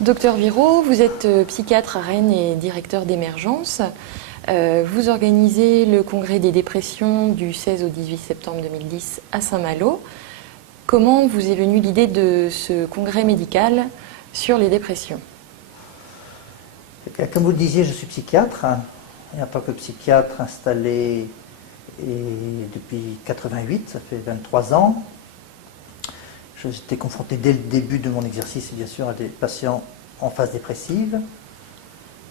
Docteur Viraud, vous êtes psychiatre à Rennes et directeur d'Emergence. Vous organisez le congrès des dépressions du 16 au 18 septembre 2010 à Saint-Malo. Comment vous est venue l'idée de ce congrès médical sur les dépressions? Comme vous le disiez, je suis psychiatre, et en tant que psychiatre installé depuis 88, ça fait 23 ans. J'étais confronté dès le début de mon exercice, bien sûr, à des patients en phase dépressive.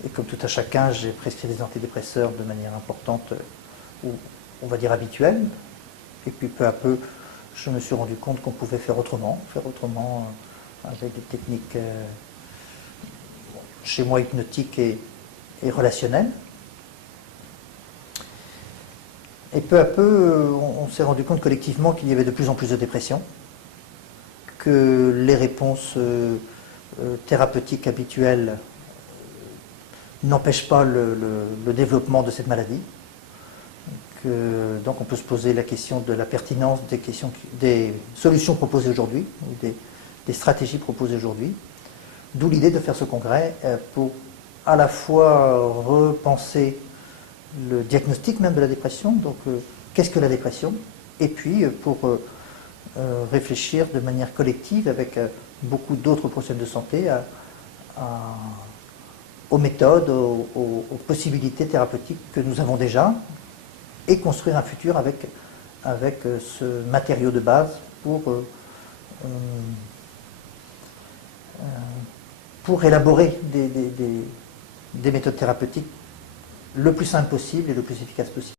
Et comme tout à chacun, j'ai prescrit des antidépresseurs de manière importante, ou on va dire habituelle. Et puis peu à peu, je me suis rendu compte qu'on pouvait faire autrement avec des techniques chez moi hypnotiques et relationnelles. Et peu à peu, on s'est rendu compte collectivement qu'il y avait de plus en plus de dépression, que les réponses thérapeutiques habituelles n'empêchent pas le développement de cette maladie. Donc on peut se poser la question de la pertinence des solutions proposées aujourd'hui, ou des stratégies proposées aujourd'hui. D'où l'idée de faire ce congrès pour à la fois repenser le diagnostic même de la dépression, donc qu'est-ce que la dépression, et puis pour réfléchir de manière collective avec beaucoup d'autres professionnels de santé aux méthodes, aux possibilités thérapeutiques que nous avons déjà, et construire un futur avec ce matériau de base pour élaborer des méthodes thérapeutiques le plus simple possible et le plus efficace possible.